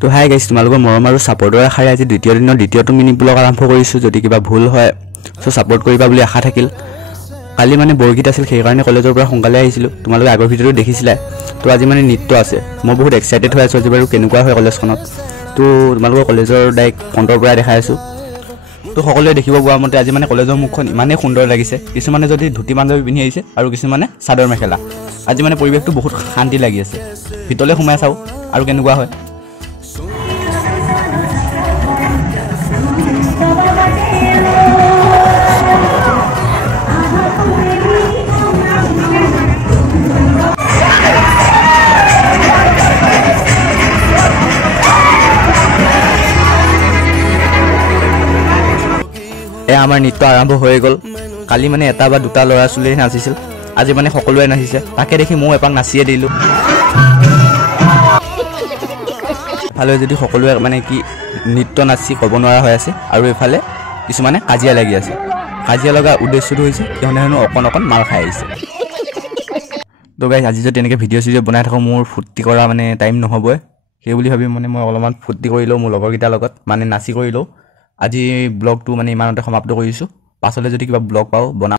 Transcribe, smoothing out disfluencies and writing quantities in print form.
তো hi guys, তোমালোকৰ মৰম আৰু ছাপৰ্টৰ আশাৰে আজি দ্বিতীয় দিনৰ দ্বিতীয়টো মিনি ব্লগ আৰম্ভ কৰিছোঁ। যদি কিবা ভুল হয় চ' ছাপৰ্ট কৰিবা বুলি আশা থাকিল। কালি মানে বৰগীত আছিল, সেইকাৰণে কলেজৰ পৰা সোনকালে আহিছিলোঁ। তোমালোকে আগৰ ভিডিঅ'টো দেখিছিলাই। তো আজি মানে নৃত্য আছে, মই বহুত এক্সাইটেড হৈ আছোঁ আজি বাৰু কেনেকুৱা হয় কলেজখনত। তো তোমালোকৰ কলেজৰ ডাইৰেক্ট ফ্ৰণ্টৰ পৰাই দেখাই আছোঁ। তো সকলোৱে দেখিব পোৱা মতে আজি মানে কলেজৰ মুখখন ইমানেই সুন্দৰ লাগিছে। কিছুমানে যদি ধুতি পাঞ্জাবী পিন্ধি আহিছে আৰু কিছুমানে চাদৰ মেখেলা। আজি মানে পৰিৱেশটো বহুত শান্তি লাগি আছে। ভিতৰলৈ সোমাই চাওঁ আৰু কেনেকুৱা হয়। আমাৰ নৃত্য আৰম্ভ হৈ গ'ল। কালি মানে এটা বা দুটা ল'ৰা ছোৱালীয়ে নাচিছিল, আজি মানে সকলোৱে নাচিছে। তাকে দেখি ময়ো এপাক নাচিয়ে দিলোঁ। এফালে যদি সকলোৱে মানে কি নৃত্য নাচি ক'ব নোৱাৰা হৈ আছে আৰু এইফালে কিছুমানে কাজিয়া লাগি আছে। কাজিয়া লগা উদ্দেশ্যটো হৈছে সিহঁতে হেনো অকণ মাল খাই আহিছে। তো গাইজ, আজি যদি তেনেকৈ ভিডিঅ' চিডিঅ' বনাই থাকোঁ মোৰ ফূৰ্তি কৰা মানে টাইম নহ'বই। সেই বুলি ভাবি মানে মই অলপমান ফূৰ্তি কৰি লওঁ মোৰ লগৰকেইটাৰ লগত, মানে নাচি কৰি লওঁ। আজি ব্লগটো মানে ইমানতে সমাপ্ত কৰিছোঁ। পাছলৈ যদি কিবা ব্লগ পাওঁ বনাম।